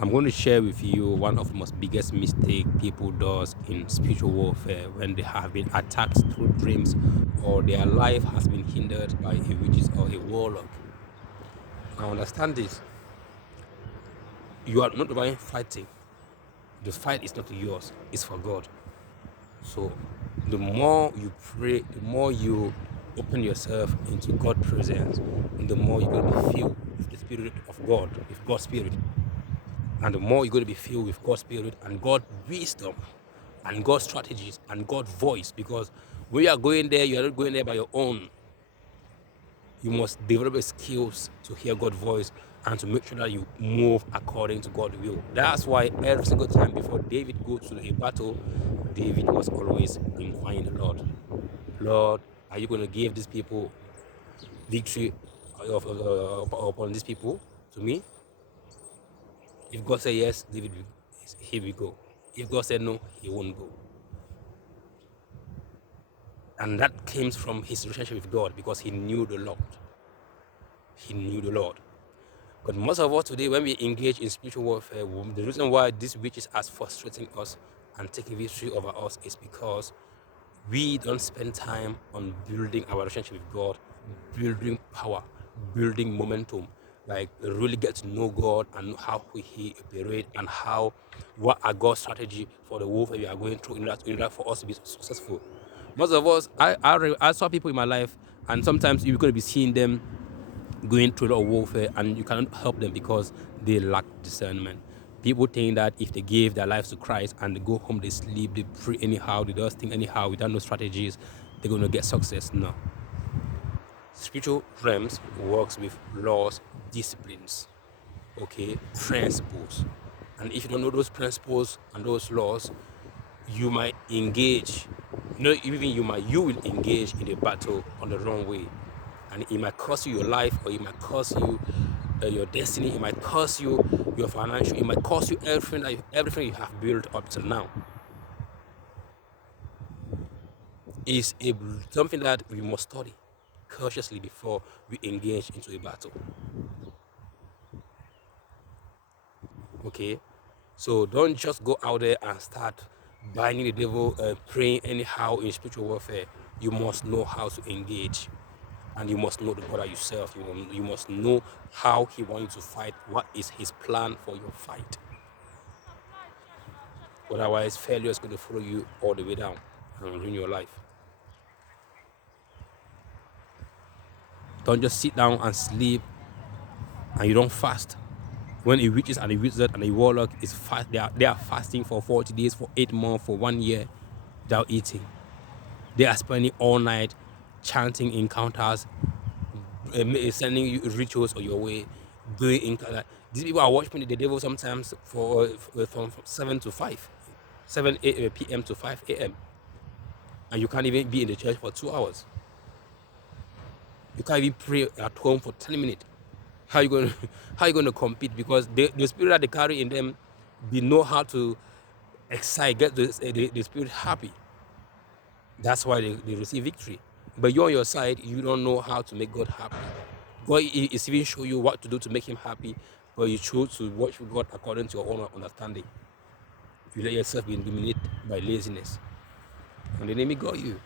I'm going to share with you one of the most biggest mistake people does in spiritual warfare when they have been attacked through dreams or their life has been hindered by a witches or a warlock. Now understand this. You are not the one fighting. The fight is not yours, it's for God. So the more you pray, the more you open yourself into God's presence, and the more you're going to be filled with the Spirit of God, with God's Spirit. And the more you're going to be filled with God's Spirit and God's wisdom and God's strategies and God's voice. Because when you are going there, you are not going there by your own. You must develop the skills to hear God's voice and to make sure that you move according to God's will. That's why every single time before David goes to a battle, David was always inquiring the Lord. Lord, are you going to give these people victory upon these people to me? If God said yes, David, he will go. If God said no, he won't go. And that came from his relationship with God because he knew the Lord. He knew the Lord. But most of us today, when we engage in spiritual warfare, the reason why these witches are frustrating us and taking victory over us is because we don't spend time on building our relationship with God, building power, building momentum, like really get to know God and how He operates and what are God's strategy for the warfare we are going through in order for us to be successful. Most of us, I saw people in my life, and sometimes you're going to be seeing them going through the warfare and you cannot help them because they lack discernment. People think that if they give their lives to Christ and they go home, they sleep, they pray anyhow, they do things anyhow without no strategies, they're going to get success. No. Spiritual realms works with laws, disciplines, okay, principles. And if you don't know those principles and those laws, you might engage, you will engage in a battle on the wrong way, and it might cost you your life, or it might cost you your destiny. It might cost you your financial. It might cost you everything you have built up till now. Is something that we must study cautiously before we engage into a battle. Okay, so don't just go out there and start binding the devil, praying anyhow in spiritual warfare. You must know how to engage, and you must know the God yourself. You must know how He wants you to fight. What is His plan for your fight? Otherwise, failure is going to follow you all the way down and ruin your life. Don't just sit down and sleep and you don't fast. When a witch and a wizard and a warlock is fast, they are fasting for 40 days, for 8 months, for 1 year without eating. They are spending all night chanting encounters, sending you rituals on your way, doing encounters. These people are worshiping the devil sometimes from 7 to 5, 7 p.m. to 5 a.m. And you can't even be in the church for 2 hours. You can't even pray at home for 10 minutes. How you going to compete? Because the spirit that they carry in them, they know how to excite, get the spirit happy. That's why they receive victory. But you on your side, you don't know how to make God happy. God is even show you what to do to make Him happy, but you choose to worship God according to your own understanding. You let yourself be dominated by laziness, and the enemy got you.